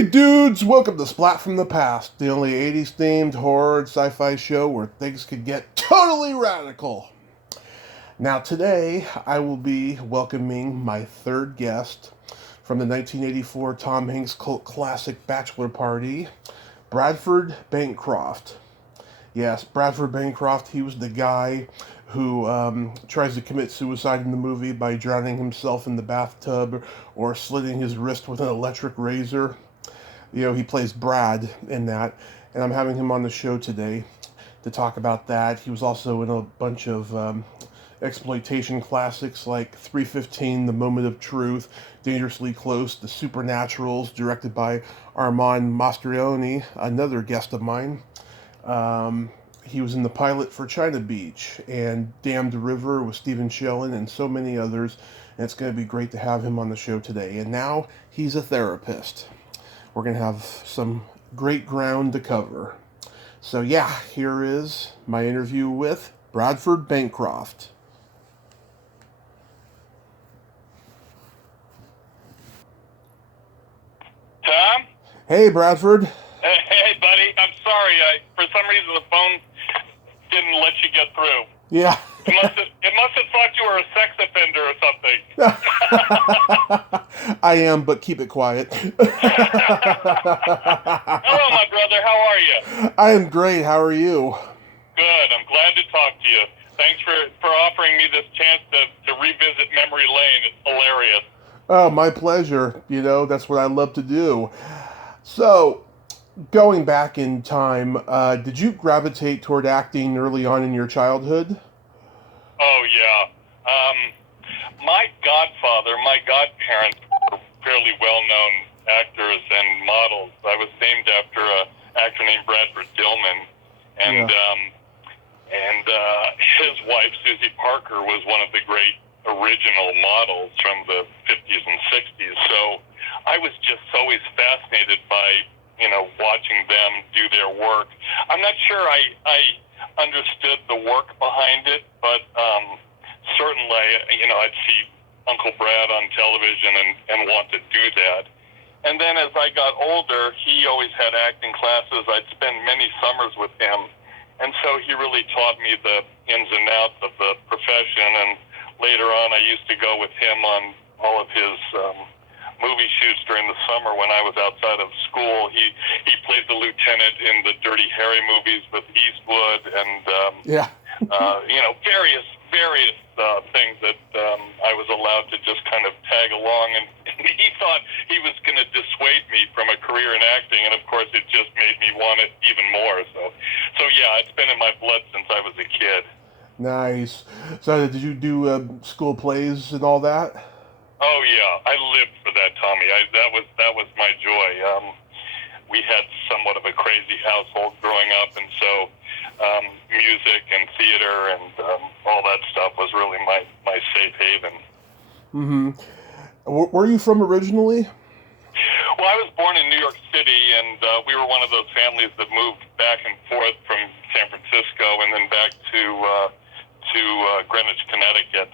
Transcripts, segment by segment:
Hey dudes, welcome to Splat from the Past, the only 80s themed horror and sci-fi show where things could get totally radical. Now today, I will be welcoming my third guest from the 1984 Tom Hanks cult classic Bachelor Party, Bradford Bancroft. Yes, Bradford Bancroft, he was the guy who tries to commit suicide in the movie by drowning himself in the bathtub or slitting his wrist with an electric razor. You know, he plays Brad in that, and I'm having him on the show today to talk about that. He was also in a bunch of exploitation classics like 315, The Moment of Truth, Dangerously Close, The Supernaturals, directed by Armand Mastroianni, another guest of mine. He was in the pilot for China Beach and Damned River with Stephen Schillen and so many others, and it's going to be great to have him on the show today. And now he's a therapist. We're going to have some great ground to cover. So yeah, here is my interview with Bradford Bancroft. Tom? Hey, Bradford. Hey, buddy. I'm sorry. For some reason, the phone didn't let you get through. Yeah. It must have thought you were a sex offender or something. I am, but keep it quiet. Hello, my brother. How are you? I am great. How are you? Good. I'm glad to talk to you. Thanks for offering me this chance to revisit memory lane. It's hilarious. Oh, my pleasure. You know, that's what I love to do. So, going back in time, did you gravitate toward acting early on in your childhood? Oh, yeah. My godfather, my godparents were fairly well-known actors and models. I was named after an actor named Bradford Dillman, and his wife, Susie Parker, was one of the great original models from the 50s and 60s. So I was just always fascinated by, watching them do their work. I'm not sure I understood the work behind it, but certainly, I'd see Uncle Brad on television and want to do that. And then as I got older, he always had acting classes. I'd spend many summers with him. And so he really taught me the ins and outs of the profession. And later on, I used to go with him on all of his movie shoots during the summer when I was outside of school. He played the lieutenant in the Dirty Harry movies with Eastwood and, various things that I was allowed to just kind of tag along. And he thought he was going to dissuade me from a career in acting. And, of course, it just made me want it even more. So yeah, it's been in my blood since I was a kid. Nice. So did you do school plays and all that? Oh yeah, I lived for that, Tommy. That was my joy. We had somewhat of a crazy household growing up, and so music and theater and all that stuff was really my safe haven. Mm-hmm. Where are you from originally? Well, I was born in New York City, and we were one of those families that moved back and forth from San Francisco and then back to Greenwich, Connecticut.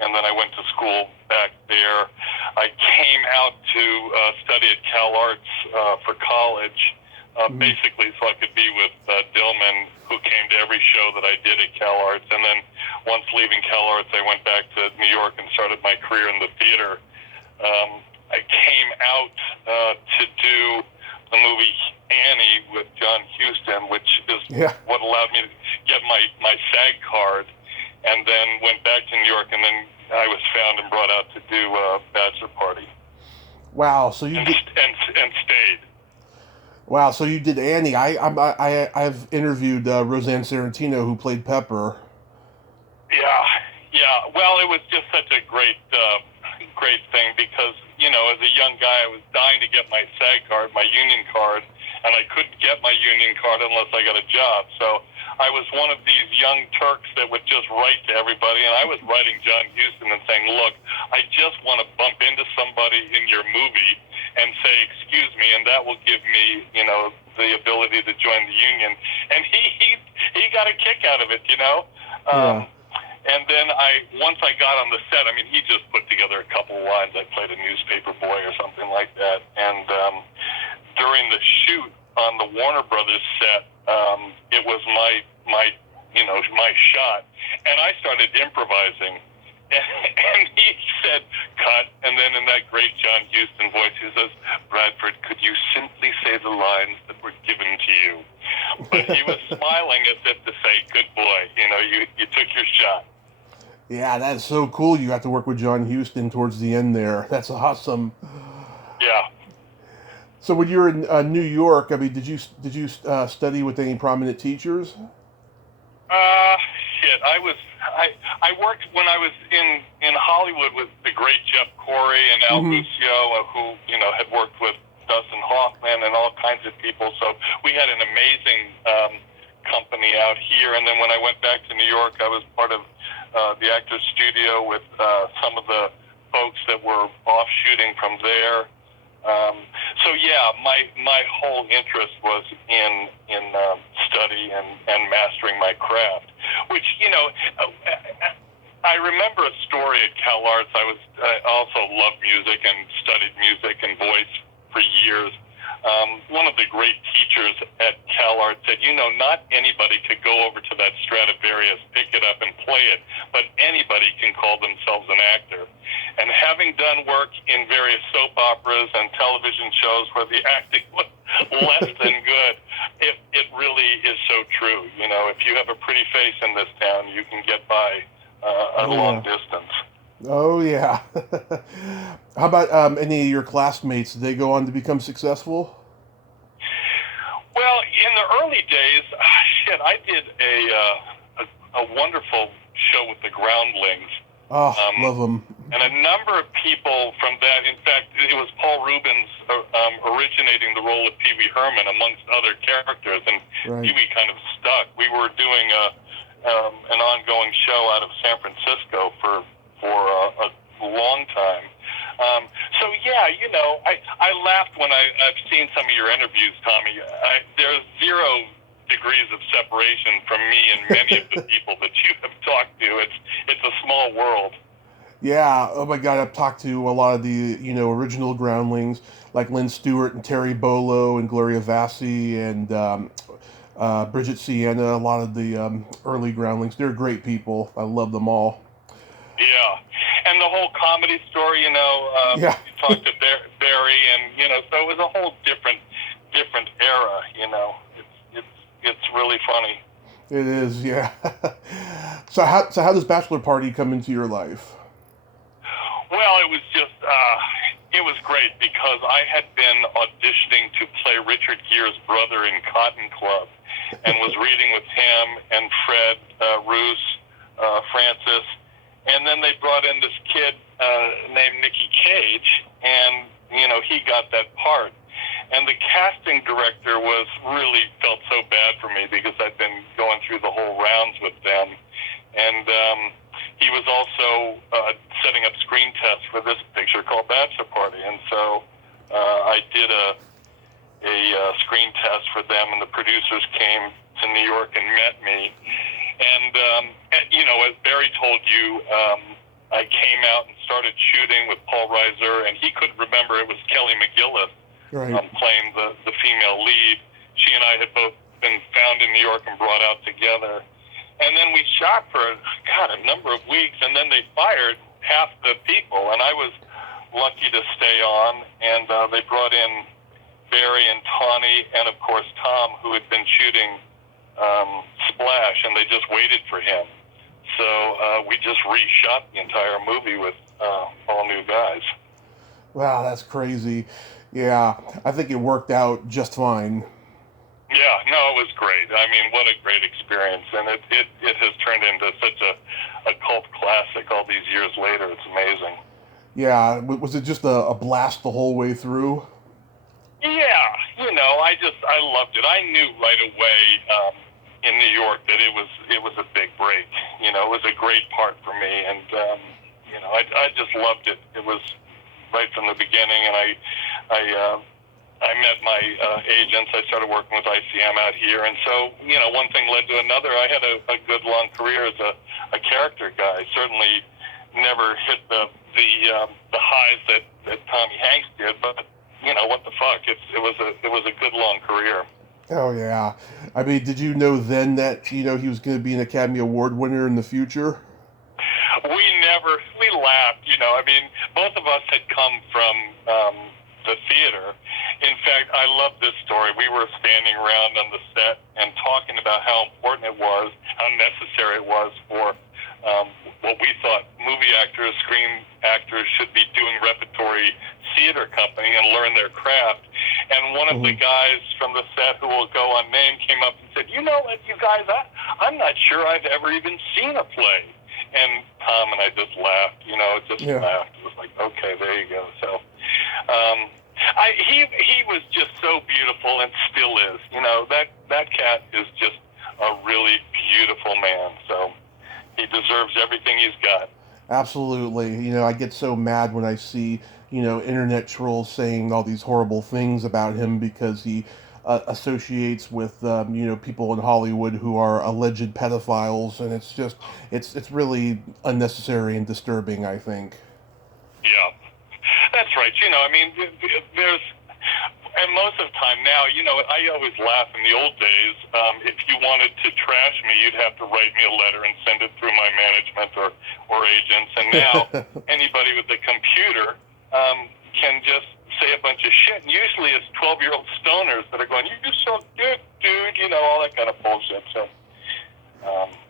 And then I went to school back there. I came out to study at Cal Arts for college, basically so I could be with Dillman, who came to every show that I did at Cal Arts. And then once leaving Cal Arts, I went back to New York and started my career in the theater. I came out to do the movie Annie with John Huston, which is what allowed me to get my SAG card. And then went back to New York, and then I was found and brought out to do Bachelor Party. Wow! So you and stayed. Wow! So you did Annie. I've interviewed Roseanne Sarantino, who played Pepper. Yeah. Well, it was just such a great thing because as a young guy, I was dying to get my SAG card, my union card, and I couldn't get my union card unless I got a job. So I was one of these young Turks that would just write to everybody, and I was writing John Huston and saying, look, I just want to bump into somebody in your movie and say, excuse me, and that will give me, the ability to join the union. And he got a kick out of it, And then once I got on the set, I mean, he just put together a couple of lines. I played a newspaper boy or something like that. And during the shoot on the Warner Brothers set, it was my shot, and I started improvising. And he said, cut, and then in that great John Huston voice, he says, Bradford, could you simply say the lines that were given to you? But he was smiling as if to say, good boy, you took your shot. Yeah, that's so cool. You got to work with John Huston towards the end there. That's awesome. Yeah. So when you were in New York, I mean, did you study with any prominent teachers? I worked when I was in Hollywood with the great Jeff Corey and Al Buscio, who had worked with Dustin Hoffman and all kinds of people. So we had an amazing company out here. And then when I went back to New York, I was part of the Actors Studio with some of the folks that were off shooting from there. So yeah, my whole interest was in study and mastering my craft. Which I remember a story at Cal Arts. I also loved music and studied music and voice for years. One of the great teachers at Cal Arts said, not anybody could go over to that Stradivarius, pick it up and play it, but anybody can call themselves an actor. And having done work in various soap operas and television shows where the acting was less than good, it really is so true. If you have a pretty face in this town, you can get by a long distance. Oh, yeah. How about any of your classmates? Did they go on to become successful? Well, in the early days, I did a wonderful show with the Groundlings. Oh, love them. And a number of people from that, in fact, it was Paul Rubens originating the role of Pee Wee Herman amongst other characters, and Pee Wee kind of stuck. We were doing an ongoing show out of San Francisco for a long time. So yeah, I laughed when I've seen some of your interviews, Tommy. There's 0 degrees of separation from me and many of the people that you have talked to. It's a small world. Yeah, oh my God, I've talked to a lot of the, original Groundlings, like Lynn Stewart and Terry Bolo and Gloria Vassie and Bridget Sienna, a lot of the early Groundlings. They're great people. I love them all. Yeah. And the whole comedy story, you talked to Barry, and, so it was a whole different era, It's really funny. It is, yeah. So how does Bachelor Party come into your life? Well, it was just, it was great because I had been auditioning to play Richard Gere's brother in Cotton Club and was reading with him and Fred Roos, Francis, and then they brought in this kid named Nicky Cage, and, he got that part. And the casting director felt so bad for me because I'd been going through the whole rounds with them. And he was also setting up screen tests for this picture called Bachelor Party. And so I did a screen test for them, and the producers came to New York and met me. And, as Barry told you, I came out and started shooting with Paul Reiser, and he couldn't remember it was Kelly McGillis. Right. Playing the female lead. She and I had both been found in New York and brought out together. And then we shot for, a number of weeks, and then they fired half the people, and I was lucky to stay on, and they brought in Barry and Tawny, and of course Tom, who had been shooting Splash, and they just waited for him. So we just reshot the entire movie with all new guys. Wow, that's crazy. Yeah, I think it worked out just fine. Yeah, no, it was great. I mean, what a great experience. And it has turned into such a cult classic all these years later. It's amazing. Yeah, was it just a blast the whole way through? Yeah, I loved it. I knew right away in New York that it was a big break. It was a great part for me. And, I just loved it. It was right from the beginning, and I I met my agents. I started working with ICM out here, and so one thing led to another. I had a good long career as a character guy. Certainly, never hit the highs that Tommy Hanks did, but what the fuck? It was a good long career. Oh yeah, I mean, did you know then that he was going to be an Academy Award winner in the future? We laughed. I mean, both of us had come from the theater. In fact, I love this story. We were standing around on the set and talking about how important it was, how necessary it was for what we thought movie actors, screen actors should be doing repertory theater company and learn their craft. And one of the guys from the set, who will go unnamed, came up and said, you guys, I'm not sure I've ever even seen a play. And Tom and I just laughed, laughed. It was like, okay, there you go. So, he was just so beautiful and still is. That cat is just a really beautiful man. So he deserves everything he's got. Absolutely. I get so mad when I see, internet trolls saying all these horrible things about him because he associates with, people in Hollywood who are alleged pedophiles, and it's really unnecessary and disturbing, I think. Yeah, that's right. I mean, there's, and most of the time now, I always laugh in the old days. If you wanted to trash me, you'd have to write me a letter and send it through my management or agents. And now anybody with a computer can just say a bunch of shit. And usually it's 12-year-old stoners that are going, "You're so good, dude," all that kind of bullshit. So,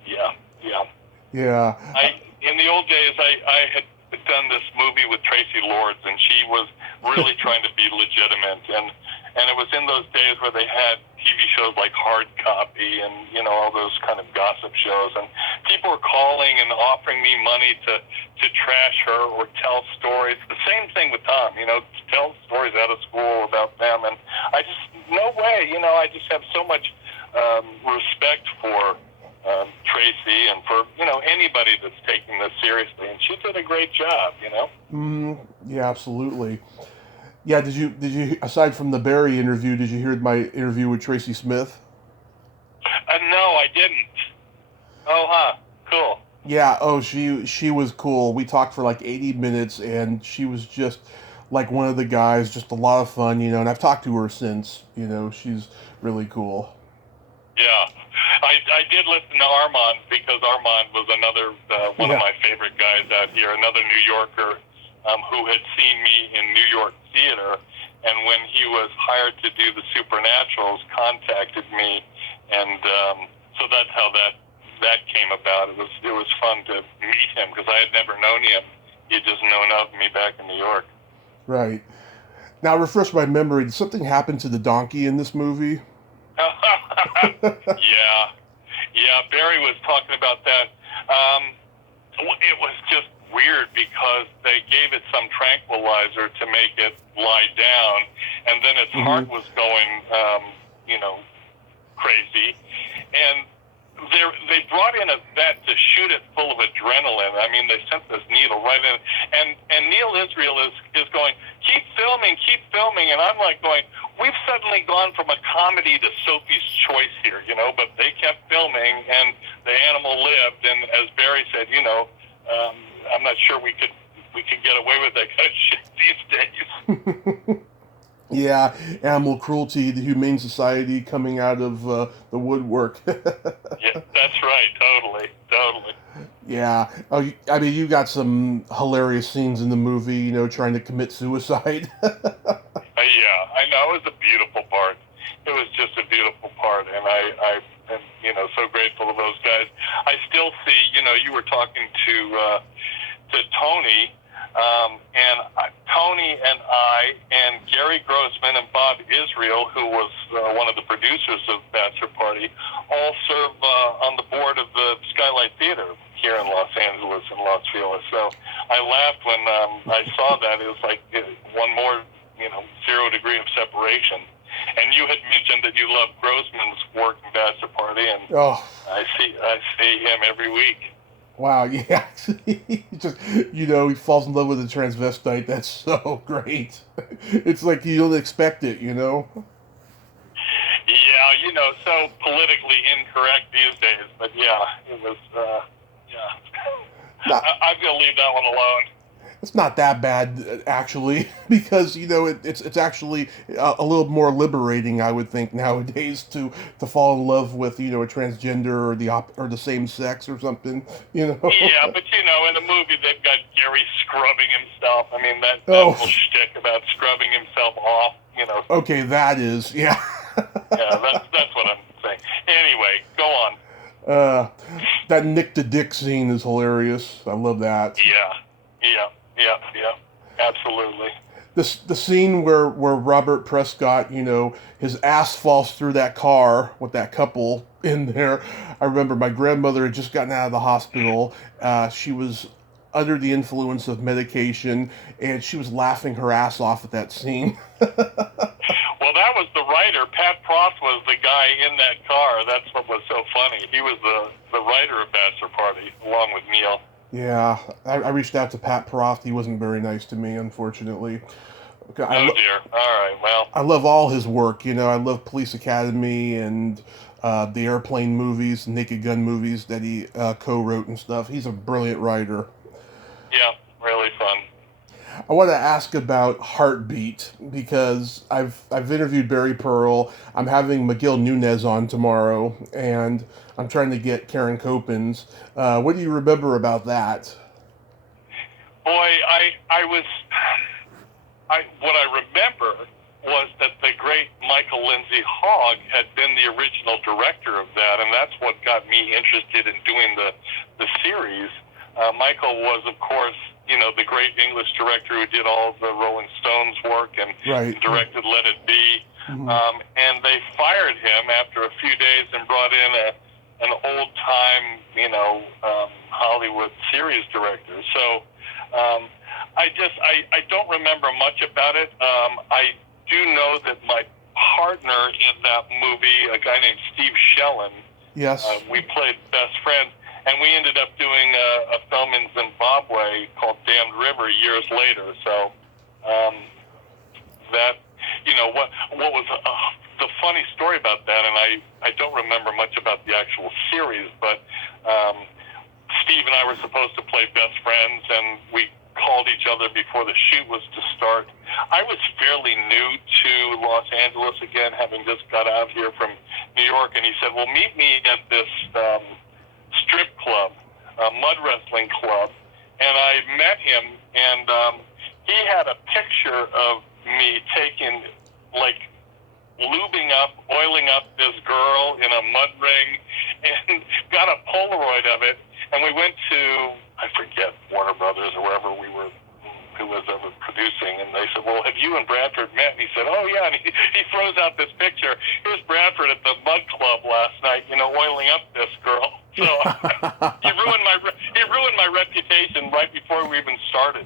yeah. In the old days, I had done this movie with Tracy Lords, and she was really trying to be legitimate, and it was in those days where they had TV shows like Hard Copy and all those kind of gossip shows, and people were calling and offering me money to trash her or tell stories. The same thing with Tom, tell stories out of school about them, and I just, no way, I just have so much respect for Tracy and for anybody that's taking this seriously, and she did a great job. Yeah, absolutely. Yeah, did you aside from the Barry interview, did you hear my interview with Tracy Smith? No, I didn't. Oh, huh. Cool. Yeah. Oh, she was cool. We talked for like 80 minutes, and she was just like one of the guys, just a lot of fun, And I've talked to her since. She's really cool. Yeah. I did listen to Armand, because Armand was another one of my favorite guys out here, another New Yorker who had seen me in New York theater, and when he was hired to do the Supernaturals, contacted me, and so that's how that came about. It was fun to meet him, because I had never known him. He had just known of me back in New York. Right. Now, refresh my memory. Did something happen to the donkey in this movie? Yeah, Barry was talking about that. It was just weird, because they gave it some tranquilizer to make it lie down, and then its heart was going, crazy, and they brought in a vet to shoot it full of adrenaline. I mean, they sent this needle right in, and Neil Israel is going, keep filming, and I'm like going, we've suddenly gone from a comedy to Sophie's Choice here, but they kept filming, and the animal lived, and as Barry said, I'm not sure we could get away with that kind of shit these days. Yeah, animal cruelty, the Humane Society coming out of the woodwork. Yeah, that's right, totally. Yeah, I mean, you got some hilarious scenes in the movie, trying to commit suicide. Yeah, I know, it was a beautiful part. It was just a beautiful part, and I am, so grateful to those guys. I still see, you were talking to Tony, and Tony and I and Gary Grossman and Bob Israel, who was one of the producers of Bachelor Party, all serve on the board of the Skylight Theater here in Los Angeles and Los Feliz. So I laughed when I saw that. It was like one more, 0 degree of separation. And you had mentioned that you love Grossman's work in Bachelor Party, and I see him every week. Wow, yeah. He just, he falls in love with a transvestite. That's so great. It's like you don't expect it, Yeah, so politically incorrect these days. But yeah, it was. Yeah, Not, I'm gonna leave that one alone. it's not that bad, actually, because, it's actually a little more liberating, I would think, nowadays to fall in love with, a transgender or or the same sex or something, Yeah, but in the movie they've got Gary scrubbing himself. I mean that Oh, whole shtick about scrubbing himself off. okay, that is, yeah. Yeah, that's what I'm saying. Anyway, go on. Uh, that Nick the Dick scene is hilarious. I love that. Yeah. Absolutely. The scene where Robert Prescott, his ass falls through that car with that couple in there. I remember my grandmother had just gotten out of the hospital. She was under the influence of medication, and she was laughing her ass off at that scene. Well, that was the writer. Pat Proft was the guy in that car. That's what was so funny. He was the writer of Bachelor Party, along with Neil. Yeah, I reached out to Pat Proft. He wasn't very nice to me, unfortunately. Okay, Oh dear. All right. Well. I love all his work. I love Police Academy and the airplane movies, Naked Gun movies that he co-wrote and stuff. He's a brilliant writer. Yeah, really fun. I want to ask about Heartbeat because I've interviewed Barry Pearl. I'm having Miguel Nunez on tomorrow, and I'm trying to get Karen Copens. What do you remember about that? Boy, what I remember was that the great Michael Lindsay Hogg had been the original director of that, and that's what got me interested in doing the series. Michael was, of course, the great English director who did all the Rolling Stones work and Right. directed Let It Be. Mm-hmm. And they fired him after a few days and brought in an old-time, Hollywood series director. So I don't remember much about it. I do know that my partner in that movie, a guy named Steve Shellen, Yes. we played best friends. And we ended up doing a film in Zimbabwe called Damned River years later. So that, what was the funny story about that, and I don't remember much about the actual series, but Steve and I were supposed to play best friends, and we called each other before the shoot was to start. I was fairly new to Los Angeles again, having just got out here from New York, and he said, well, meet me at this strip club, mud wrestling club, and I met him, and he had a picture of me taking, like, lubing up, oiling up this girl in a mud ring, and got a Polaroid of it, and we went to, I forget, Warner Brothers or wherever we were, who was ever producing, and they said, well, have you and Bradford met? And he said, oh, yeah, and he throws out this picture. Here's Bradford at the mud club last night, oiling up this girl. So he ruined my reputation right before we even started.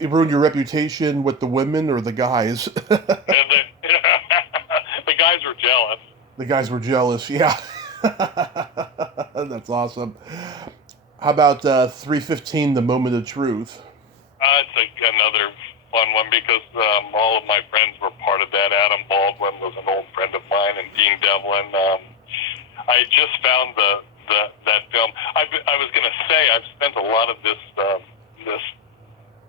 It ruined your reputation with the women or the guys? The guys were jealous. The guys were jealous, yeah. That's awesome. How about 315, The Moment of Truth? It's another fun one because all of my friends were part of that. Adam Baldwin was an old friend of mine, and Dean Devlin. I just found that film. I was going to say I've spent a lot of this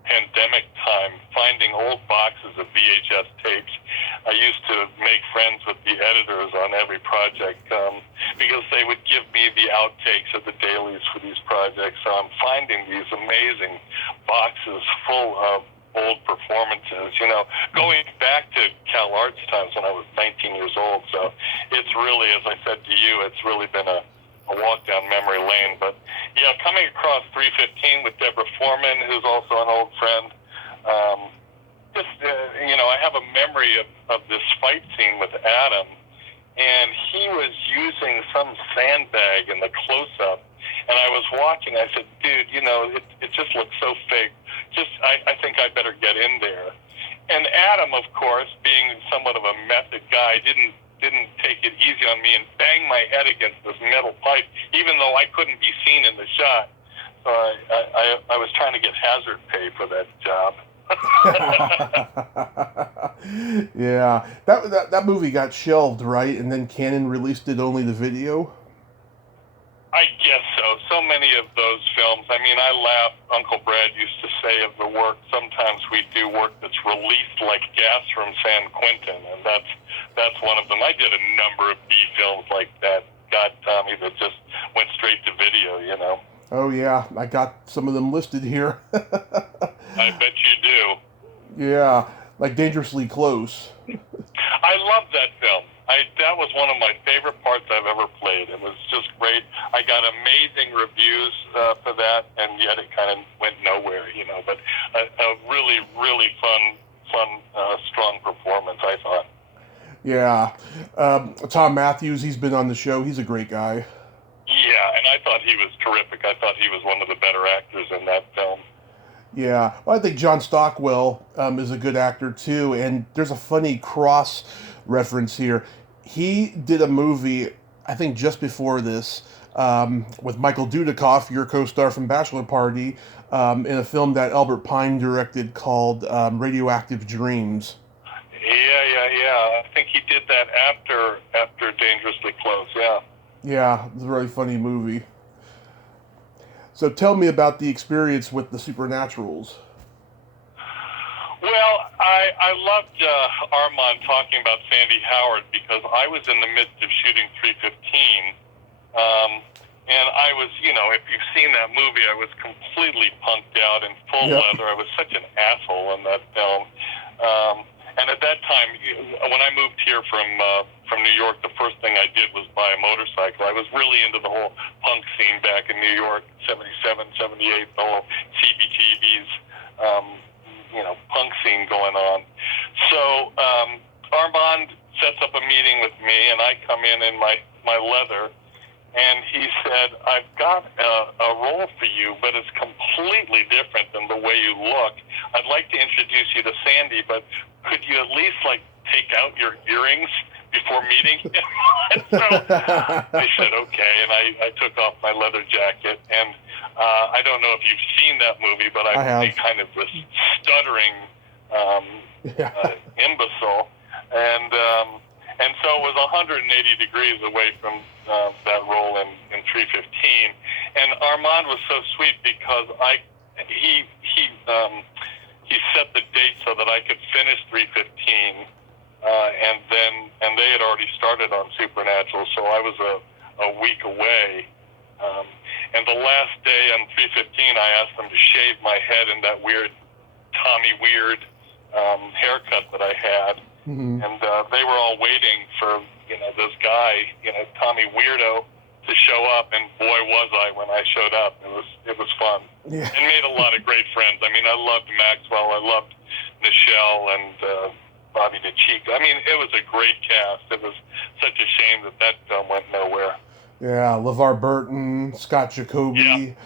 pandemic time finding old boxes of VHS tapes. I used to make friends with the editors on every project because they would give me the outtakes of the dailies for these projects. So I'm finding these amazing boxes full of old performances, going back to Cal Arts times when I was 19 years old. So it's really, as I said to you, it's really been a walk down memory lane. But yeah, coming across 315 with Deborah Foreman, who's also an old friend, I have a memory of this fight scene with Adam, and he was using some sandbag in the close-up, and I was watching. I said, dude, it just looks so fake. I think I better get in there. And Adam, of course, being somewhat of a method guy, didn't didn't take it easy on me and banged my head against this metal pipe, even though I couldn't be seen in the shot. So I was trying to get hazard pay for that job. Yeah, that movie got shelved, right? And then Canon released it only the video. I guess so. So many of those films. I mean, I laugh. Uncle Brad used to say of the work, sometimes we do work that's released like gas from San Quentin, and that's one of them. I did a number of B films like that. God, Tommy, that just went straight to video. You know. Oh yeah, I got some of them listed here. I bet you do. Yeah, like Dangerously Close. I love that film. That was one of my favorite parts I've ever played. It was just great. I got amazing reviews for that, and yet it kind of went nowhere, you know. But a really, really fun, strong performance, I thought. Yeah. Tom Matthews, he's been on the show. He's a great guy. Yeah, and I thought he was terrific. I thought he was one of the better actors in that film. Yeah, well, I think John Stockwell is a good actor too, and there's a funny cross reference here. He did a movie, I think just before this, with Michael Dudikoff, your co-star from Bachelor Party, in a film that Albert Pine directed called Radioactive Dreams. Yeah. I think he did that after Dangerously Close, yeah. Yeah, it's a really funny movie. So tell me about the experience with the Supernaturals. Well, I loved Armand talking about Sandy Howard because I was in the midst of shooting 315, and I was, you know, if you've seen that movie, I was completely punked out in full leather. I was such an asshole in that film. And at that time, when I moved here from New York, the first thing I did was buy a motorcycle. I was really into the whole punk scene back in New York, 77, 78, the whole CBGB's, punk scene going on. So Armand sets up a meeting with me, and I come in my leather, and he said, I've got a role for you, but it's completely different than the way you look. I'd like to introduce you to Sandy, but could you at least, take out your earrings before meeting him? So I said, okay, and I took off my leather jacket, and I don't know if you've seen that movie, but I'm kind of this stuttering imbecile, and so it was 180 degrees away from that role in 315. And Armand was so sweet because he set the date so that I could finish 315, and they had already started on Supernatural, so I was a week away. And the last day on 315, I asked them to shave my head in that weird Tommy Weird haircut that I had. Mm-hmm. And they were all waiting for, this guy, Tommy Weirdo, to show up, and boy was I when I showed up. It was fun. Yeah. And made a lot of great friends. I mean, I loved Maxwell, I loved Nichelle, and Bobby DeChico. I mean, it was a great cast. It was such a shame that film went nowhere. Yeah, LeVar Burton, Scott Jacoby.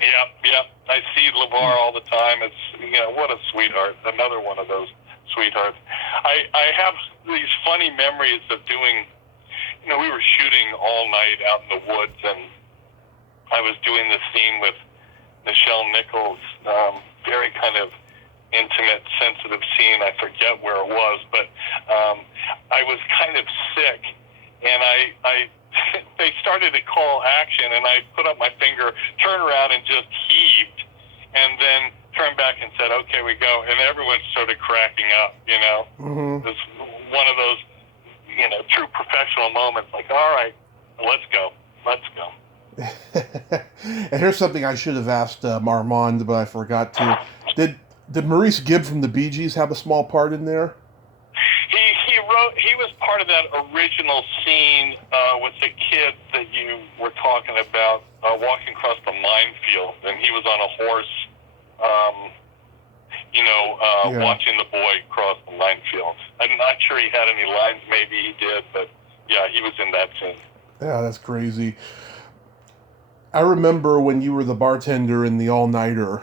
Yep. I see LeVar all the time. It's, what a sweetheart. Another one of those sweethearts. I have these funny memories of doing, we were shooting all night out in the woods, and I was doing this scene with Nichelle Nichols, very kind of intimate, sensitive scene. I forget where it was, but I was kind of sick, and they started to call action, and I put up my finger, turned around, and just heaved, and then turned back and said, okay, we go. And everyone started cracking up, Mm-hmm. It was one of those, true professional moments, like, all right, let's go. And here's something I should have asked Armand, but I forgot to. Did Maurice Gibb from the Bee Gees have a small part in there? He was part of that original scene with the kid that you were talking about, walking across the minefield, and he was on a horse, watching the boy cross the minefield. I'm not sure he had any lines, maybe he did, but yeah, he was in that scene. Yeah, that's crazy. I remember when you were the bartender in the All-Nighter.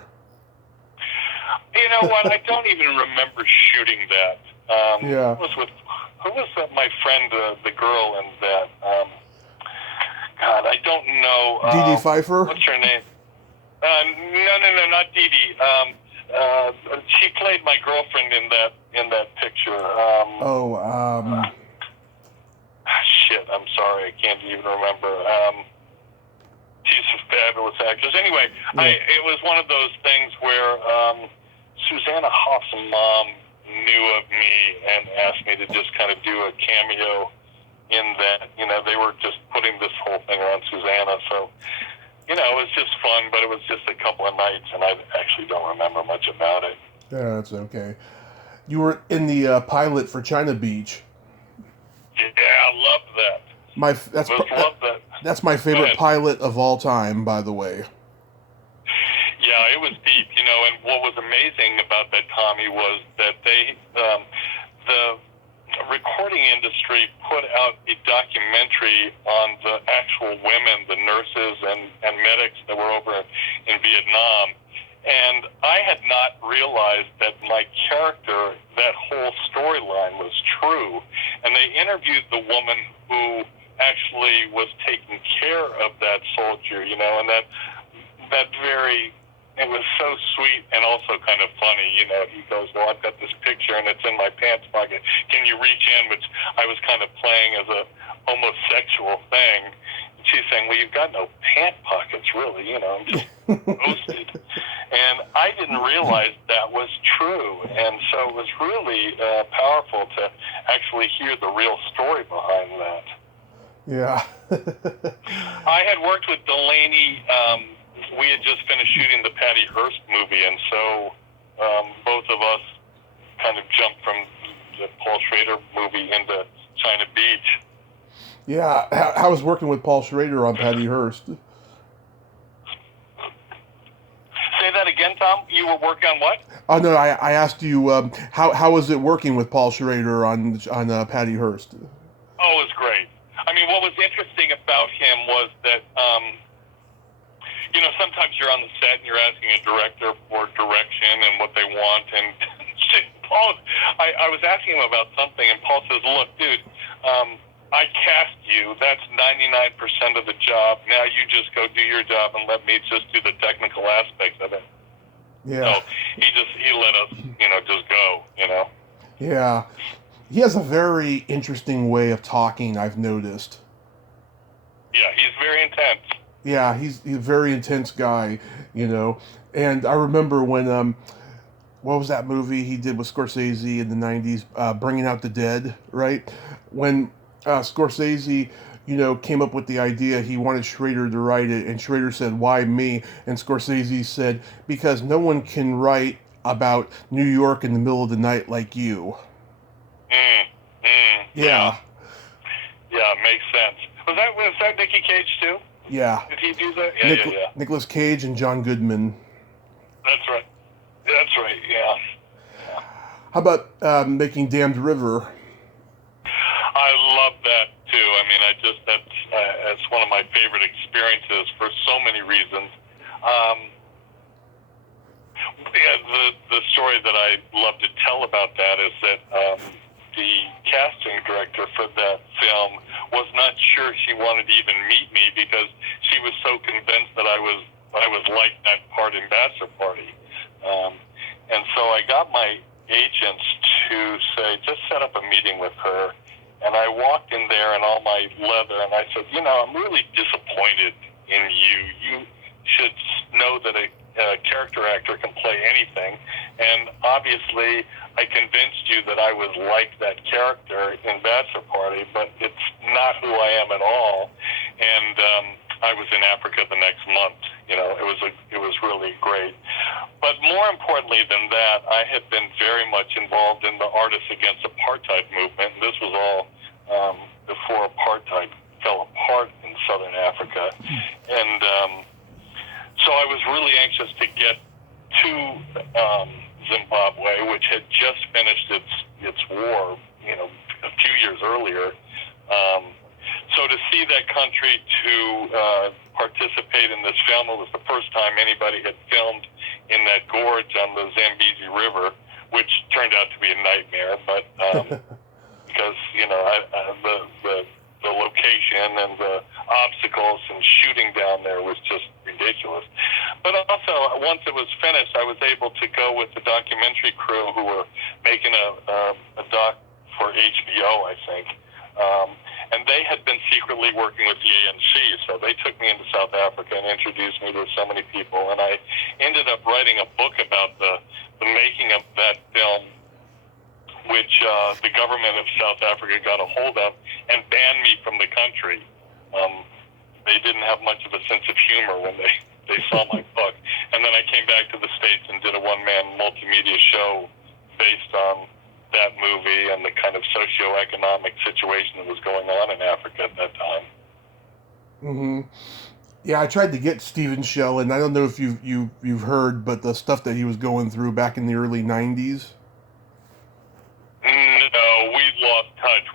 You know what? I don't even remember shooting that. It was with, who was my friend, the girl in that? God, I don't know. Dee Dee Pfeiffer? What's her name? No, not Dee Dee. She played my girlfriend in that picture. Shit, I'm sorry, I can't even remember. She's a fabulous actress. Anyway, yeah. It was one of those things where Susanna Hoff's mom knew of me and asked me to just kind of do a cameo in that. They were just putting this whole thing around Susanna, so it was just fun, but it was just a couple of nights, and I actually don't remember much about it. Yeah, that's okay. You were in the pilot for China Beach. Yeah, I love that. That's my favorite pilot of all time, by the way. Yeah, it was deep, and what was amazing about that, Tommy, was that the recording industry put out a documentary on the actual women, the nurses and medics that were over in Vietnam. And I had not realized that my character, that whole storyline was true. And they interviewed the woman who actually was taking care of that soldier, and that it was so sweet and also kind of funny, he goes, well, I've got this picture and it's in my pants pocket. Can you reach in? Which I was kind of playing as a homosexual thing. And she's saying, well, you've got no pant pockets, really, I'm just roasted. And I didn't realize that was true. And so it was really powerful to actually hear the real story behind that. Yeah. I had worked with Delaney. We had just finished shooting the Patty Hearst movie, and so both of us kind of jumped from the Paul Schrader movie into China Beach. Yeah, how was working with Paul Schrader on Patty Hearst? Say that again, Tom? You were working on what? Oh no, I asked you how was it working with Paul Schrader on Patty Hearst? Oh, it was great. I mean, what was interesting about him was that sometimes you're on the set and you're asking a director for direction and what they want, and Paul, I was asking him about something, and Paul says, look, dude, I cast you. That's 99% of the job. Now you just go do your job and let me just do the technical aspects of it. Yeah. So he let us, just go, Yeah. He has a very interesting way of talking, I've noticed. Yeah, he's very intense. Yeah, he's a very intense guy, And I remember when, what was that movie he did with Scorsese in the 90s, Bringing Out the Dead, right? When Scorsese, came up with the idea, he wanted Schrader to write it, and Schrader said, why me? And Scorsese said, because no one can write about New York in the middle of the night like you. Yeah. Yeah, it makes sense. Was that Nicky Cage too? Yeah. Did he do that? Yeah. Nicolas Cage and John Goodman. That's right, yeah. How about Making Damned River? I love that too. I mean, that's one of my favorite experiences for so many reasons. The story that I love to tell about that is that the casting director for that film was not sure she wanted to even meet me because she was so convinced that I was like that part in Bachelor Party. And so I got my agents to say, just set up a meeting with her. And I walked in there in all my leather, and I said, I'm really disappointed in you. You should know that a character actor can play anything. And obviously, I convinced you that I was like that character in Bachelor Party, but it's not who I am at all. And I was in Africa the next month. It was really great. But more importantly than that, I had been very much involved in the Artists Against Apartheid movement. This was all before apartheid fell apart in southern Africa. And so I was really anxious to get to Zimbabwe, which had just finished its war, a few years earlier. So to see that country, to participate in this film, it was the first time anybody had filmed in that gorge on the Zambezi River, which turned out to be a nightmare. But because the location and the obstacles and shooting down there was just ridiculous. But also, once it was finished, I was able to go with the documentary crew who were making a doc for HBO, I think. And they had been secretly working with the ANC, so they took me into South Africa and introduced me to so many people. And I ended up writing a book about the making of that film, which the government of South Africa got a hold of and banned me from the country. They didn't have much of a sense of humor when they saw my book. And then I came back to the States and did a one-man multimedia show based on that movie and the kind of socioeconomic situation that was going on in Africa at that time. Mm-hmm. Yeah, I tried to get Stephen Shell, and I don't know if you've heard, but the stuff that he was going through back in the early 90s. No, we lost touch.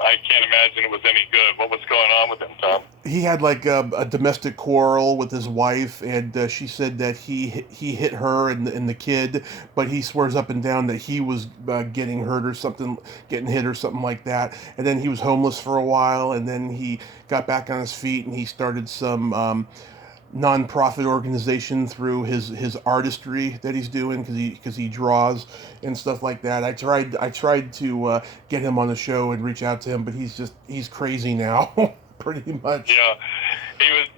I can't imagine it was any good. What was going on with him, Tom? He had like a domestic quarrel with his wife, and she said that he hit her and the kid, but he swears up and down that he was getting hurt or something, getting hit or something like that. And then he was homeless for a while, and then he got back on his feet and he started some non-profit organization through his artistry that he's doing because he draws and stuff like that. I tried to get him on the show and reach out to him, but he's crazy now. Pretty much. Yeah,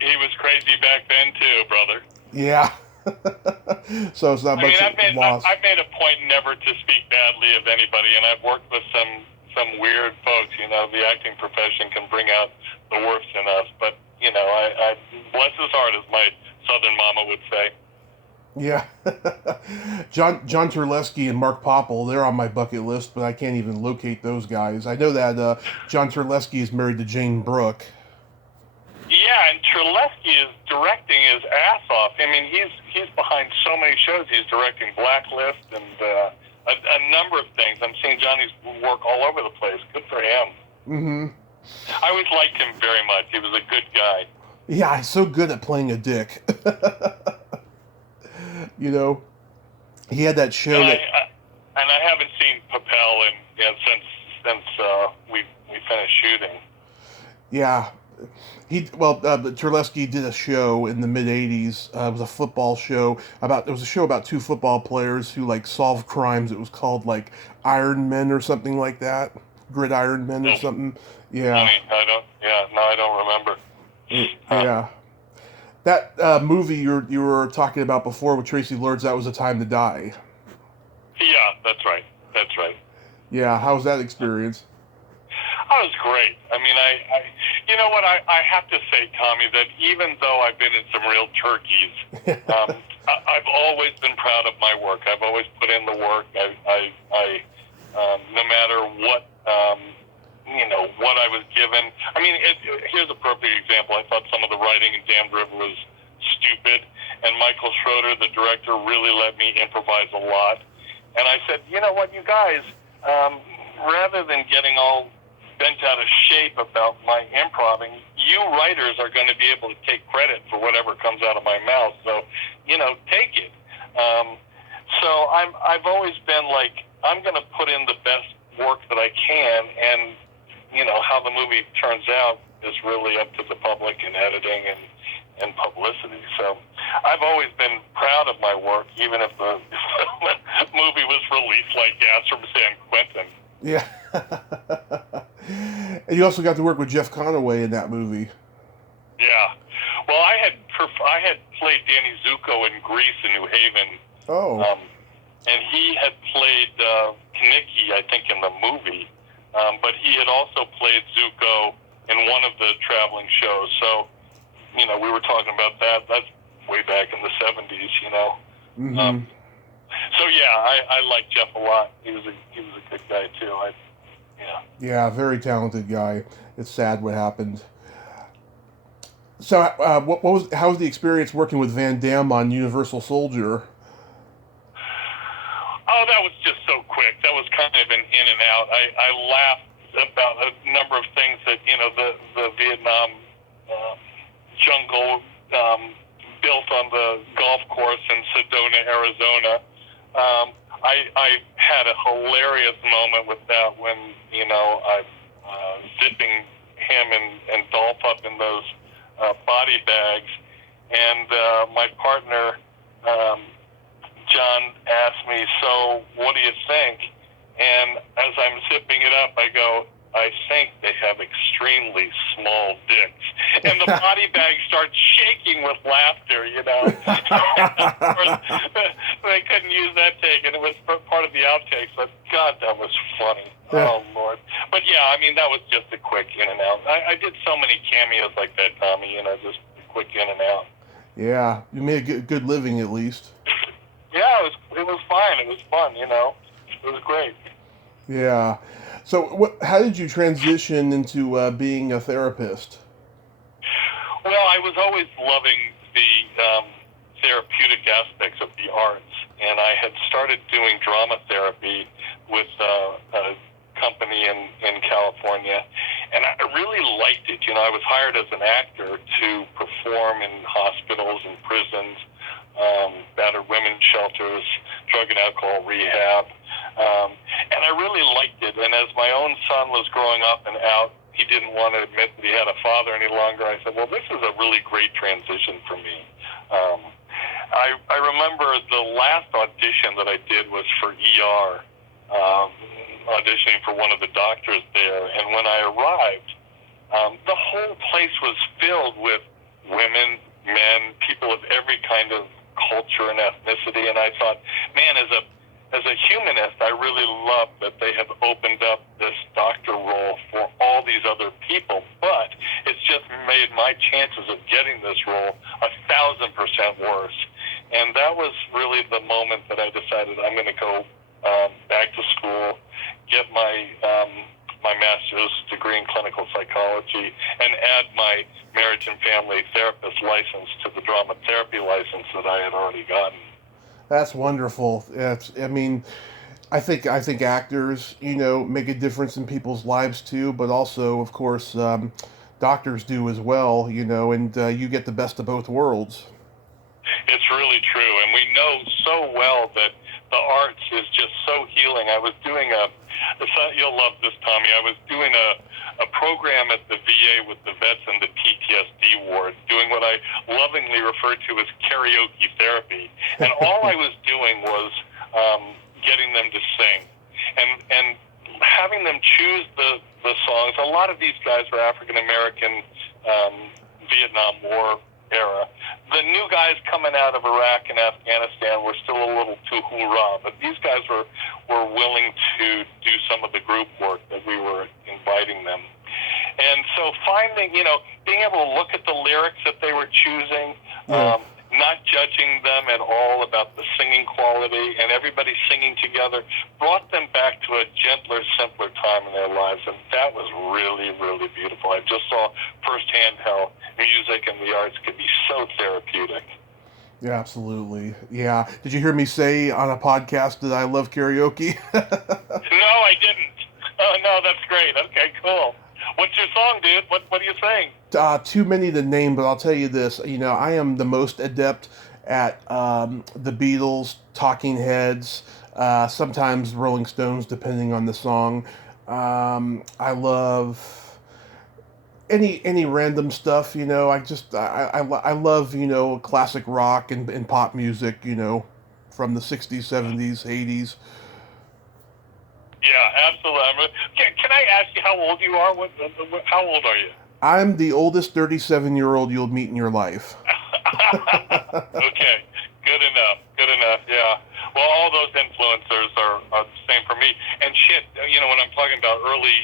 he was crazy back then too, brother. Yeah. So it's not much loss. I've made a point never to speak badly of anybody, and I've worked with some weird folks. The acting profession can bring out the worst in us, but I bless his heart, as my Southern mama would say. Yeah. John Turlewski and Mark Popple, they're on my bucket list, but I can't even locate those guys. I know that John Turlewski is married to Jane Brooke. Yeah, and Turlewski is directing his ass off. I mean, he's behind so many shows. He's directing Blacklist and a number of things. I'm seeing Johnny's work all over the place. Good for him. Mm-hmm. I always liked him very much. He was a good guy. Yeah, he's so good at playing a dick. He had that show and I haven't seen Papel since we finished shooting. Yeah, Turlewski did a show in the mid '80s. It was a football show about two football players who solved crimes. It was called Iron Men or something like that, Gridiron Men or something. Yeah. I don't remember. Yeah. That movie you were talking about before with Tracy Lords, that was A Time to Die. Yeah, that's right. Yeah, how was that experience? Oh, it was great. I mean, you know what? I have to say, Tommy, that even though I've been in some real turkeys, I've always been proud of my work. I've always put in the work. No matter what, what I was given. I mean, here's a perfect example. I thought some of the writing in Damned River was stupid, and Michael Schroeder, the director, really let me improvise a lot. And I said, you know what, you guys, rather than getting all bent out of shape about my improving, you writers are going to be able to take credit for whatever comes out of my mouth. So, take it. So I've always been I'm going to put in the best work that I can, and how the movie turns out is really up to the public and editing and publicity. So I've always been proud of my work, even if the movie was released like gas from San Quentin. Yeah. And you also got to work with Jeff Conaway in that movie. Yeah. Well, I had played Danny Zuko in Grease in New Haven. Oh. And he had played Kaniki, I think, in the movie. But he had also played Zuko in one of the traveling shows. So, we were talking about that. That's way back in the 70s, Mm-hmm. So, yeah, I like Jeff a lot. He was a good guy, too. Yeah, very talented guy. It's sad what happened. So, how was the experience working with Van Damme on Universal Soldier? Oh, that was just so quick. That was kind of an in and out. I laughed about a number of things that, the Vietnam jungle built on the golf course in Sedona, Arizona. I had a hilarious moment with that when, I'm zipping him and Dolph up in those body bags, and my partner, John, asked me, "So what do you think?" And as I'm zipping it up, I go, "I think they have extremely small dicks." And the body bag starts shaking with laughter, Of course, they couldn't use that take, and it was part of the outtakes, but God, that was funny. Yeah. Oh, Lord. But yeah, that was just a quick in and out. I did so many cameos like that, Tommy, just a quick in and out. Yeah, you made a good living at least. Yeah, it was fine. It was fun, It was great. Yeah. So, how did you transition into being a therapist? Well, I was always loving the therapeutic aspects of the arts, and I had started doing drama therapy with a company in California, and I really liked it. I was hired as an actor to perform in hospitals and prisons, battered women's shelters, drug and alcohol rehab, and I really liked it. And as my own son was growing up and out, he didn't want to admit that he had a father any longer. I said, well, this is a really great transition for me. I remember the last audition that I did was for ER, auditioning for one of the doctors there. And when I arrived, the whole place was filled with women, men, people of every kind of culture and ethnicity. And I thought, man, as a humanist, I really love that they have opened up this doctor role for all these other people, but it's just made my chances of getting this role 1,000% worse. And that was really the moment that I decided I'm going to go back to school, get my master's degree in clinical psychology, and add my marriage and family therapist license to the drama therapy license that I had already gotten. That's wonderful. I think actors, make a difference in people's lives too, but also, of course, doctors do as well, and you get the best of both worlds. It's really true, and we know so well that the arts is just so healing. I was doing you'll love this, Tommy. I was doing a program at the VA with the vets and the PTSD ward, doing what I lovingly refer to as karaoke therapy. And all I was doing was getting them to sing and having them choose the songs. A lot of these guys were African American, Vietnam War era. The new guys coming out of Iraq and Afghanistan were still a little too hoorah, but these guys were willing to do some of the group work that we were inviting them. And so finding, being able to look at the lyrics that they were choosing, not judging them at all about the singing quality, and everybody singing together, brought them back to a gentler, simpler time in their lives, and that was really, really beautiful. I just saw firsthand how music and the arts could be so therapeutic. Yeah, absolutely. Yeah. Did you hear me say on a podcast that I love karaoke? No, I didn't. Oh, no, that's great. Okay, cool. What's your song, dude? What do you sing? Too many to name, but I'll tell you this. I am the most adept at the Beatles, Talking Heads, sometimes Rolling Stones, depending on the song. I love any random stuff. I love classic rock and pop music. From the 60s, 70s, 80s. Yeah, absolutely. Can I ask you how old you are? How old are you? I'm the oldest 37-year-old you'll meet in your life. Okay, good enough, yeah. Well, all those influencers are the same for me. And shit, when I'm talking about early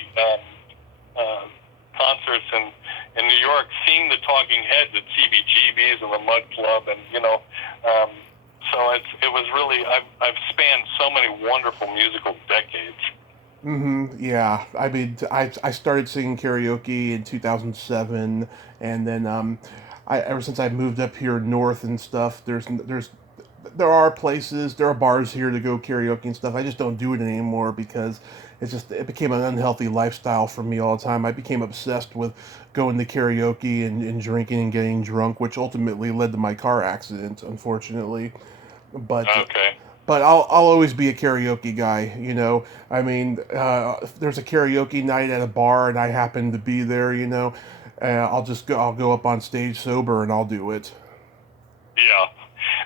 concerts in New York, seeing the Talking Heads at CBGB's and the Mud Club, and, so it was really, I've spanned so many wonderful musical decades. Yeah. I started singing karaoke in 2007, and then ever since I moved up here north and stuff, there are bars here to go karaoke and stuff. I just don't do it anymore because it became an unhealthy lifestyle for me all the time. I became obsessed with going to karaoke and drinking and getting drunk, which ultimately led to my car accident, unfortunately. But okay. but I'll always be a karaoke guy. I mean, if there's a karaoke night at a bar and I happen to be there, I'll go up on stage sober and I'll do it. Yeah.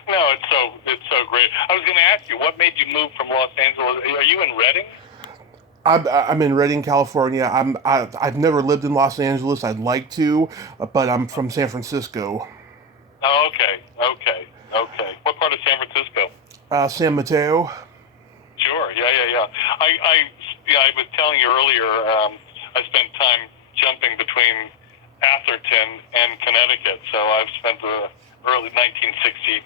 No, it's so great. I was going to ask you, what made you move from Los Angeles? Are you in Redding? I'm in Redding, California. I've never lived in Los Angeles. I'd like to, but I'm from San Francisco. Oh, okay. What part of San Francisco? San Mateo. Sure. Yeah. I was telling you earlier. I spent time jumping between Atherton and Connecticut. So I've spent the early 1962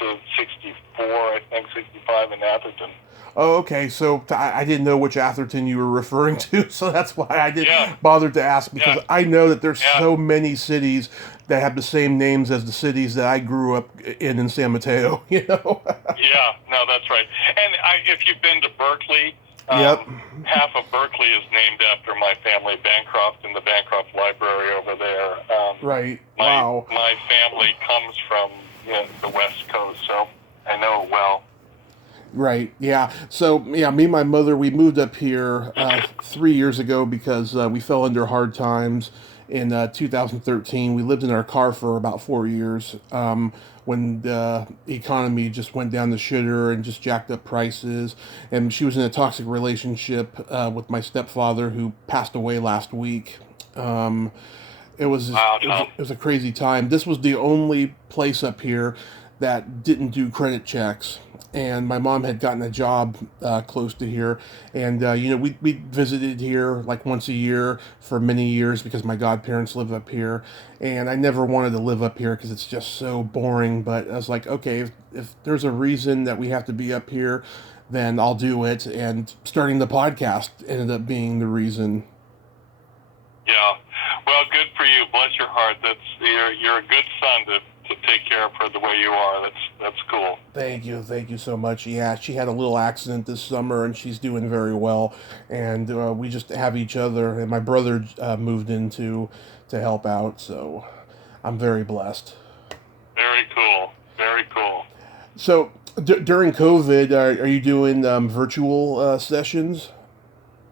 to 64, I think 65 in Atherton. Oh, okay. So I didn't know which Atherton you were referring to, so that's why I didn't bother to ask, because I know that there's so many cities that have the same names as the cities that I grew up in San Mateo. Yeah, no, that's right. And if you've been to Berkeley, yep. Half of Berkeley is named after my family, Bancroft, and the Bancroft Library over there. Right. Wow. My family comes from the West Coast, so I know it well. Right, yeah. So, me and my mother, we moved up here 3 years ago because we fell under hard times in 2013. We lived in our car for about 4 years when the economy just went down the shitter and just jacked up prices. And she was in a toxic relationship with my stepfather, who passed away last week. It was a crazy time. This was the only place up here that didn't do credit checks, and my mom had gotten a job close to here, and we visited here like once a year for many years because my godparents live up here, and I never wanted to live up here because it's just so boring. But I was like, okay, if there's a reason that we have to be up here, then I'll do it. And starting the podcast ended up being the reason. Yeah, well, good for you. Bless your heart. You're a good son to take care of her the way you are. That's cool. Thank you so much. Yeah, she had a little accident this summer, and she's doing very well. And we just have each other. And my brother moved in to help out, so I'm very blessed. Very cool. Very cool. So during COVID, are you doing virtual sessions?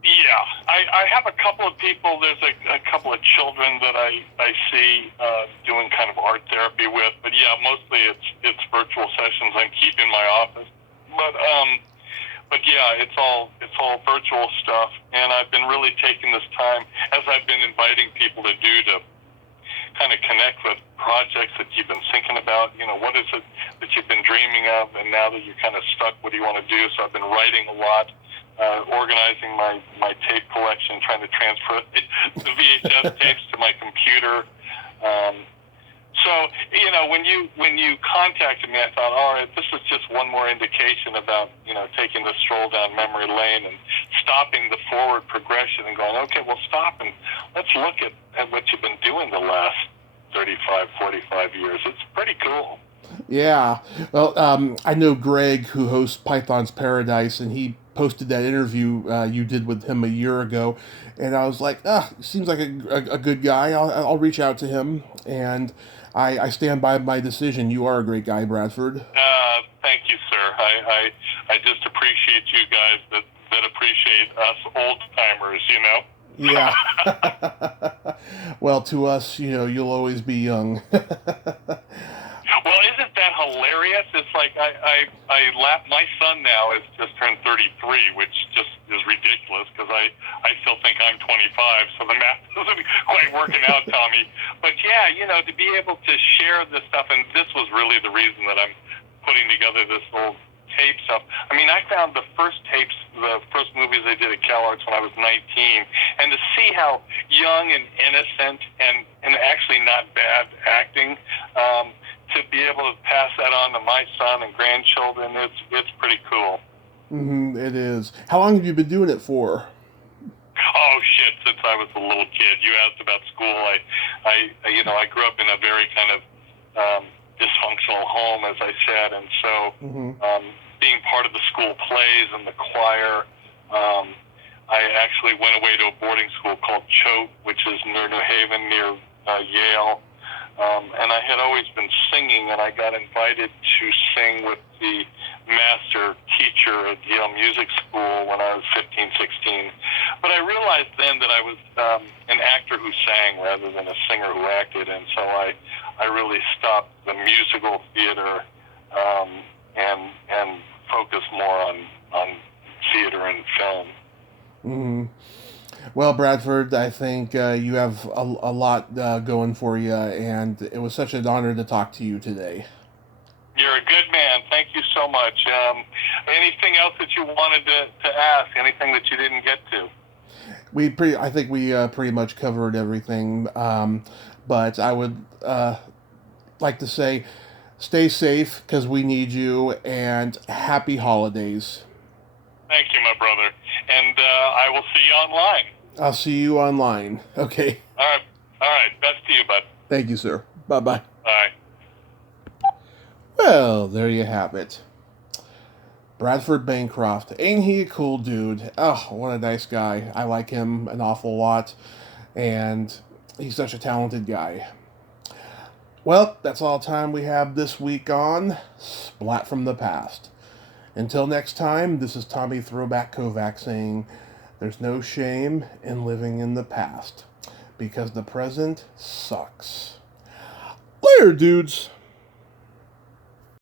Yeah, I have a couple of people. There's a couple of children that I see doing kind of art therapy with, but yeah, mostly it's virtual sessions. I'm keeping my office, but yeah, it's all virtual stuff, and I've been really taking this time, as I've been inviting people to kind of connect with projects that you've been thinking about. What is it that you've been dreaming of, and now that you're kind of stuck, what do you want to do? So I've been writing a lot. Organizing my tape collection, trying to transfer the VHS tapes to my computer. So when you contacted me, I thought, all right, this is just one more indication about taking the stroll down memory lane and stopping the forward progression and going, okay, well, stop and let's look at what you've been doing the last 35, 45 years. It's pretty cool. Yeah. Well, I know Greg, who hosts Python's Paradise, and he posted that interview you did with him a year ago, and I was like, seems like a good guy. I'll reach out to him, and I stand by my decision. You are a great guy, Bradford. Thank you, sir. I just appreciate you guys that appreciate us old timers. Yeah. Well, to us, you'll always be young. Well, isn't that hilarious? It's like I laugh. My son now has just turned 33, which just is ridiculous because I still think I'm 25, so the math isn't quite working out, Tommy. But yeah, to be able to share this stuff, and this was really the reason that I'm putting together this little tape stuff. I mean, I found the first tapes, the first movies I did at CalArts when I was 19, and to see how young and innocent and actually not bad acting, to be able to pass that on to my son and grandchildren, it's pretty cool. It is. How long have you been doing it for? Oh shit! Since I was a little kid. You asked about school. I grew up in a very kind of dysfunctional home, as I said, and so being part of the school plays and the choir, I actually went away to a boarding school called Choate, which is near New Haven, near Yale. And I had always been singing, and I got invited to sing with the master teacher at Yale Music School when I was 15, 16. But I realized then that I was an actor who sang rather than a singer who acted, and so I really stopped the musical theater and focused more on theater and film. Mm-hmm. Well, Bradford, I think you have a lot going for you, and it was such an honor to talk to you today. You're a good man. Thank you so much. Anything else that you wanted to ask? Anything that you didn't get to? I think we pretty much covered everything. But I would like to say, stay safe because we need you, and happy holidays. Thank you, my brother. And I will see you online. I'll see you online. Okay. All right. All right. Best to you, bud. Thank you, sir. Bye-bye. Bye. Well, there you have it. Bradford Bancroft. Ain't he a cool dude? Oh, what a nice guy. I like him an awful lot. And he's such a talented guy. Well, that's all the time we have this week on Splat from the Past. Until next time, this is Tommy Throwback Kovac saying, there's no shame in living in the past, because the present sucks. Later, dudes.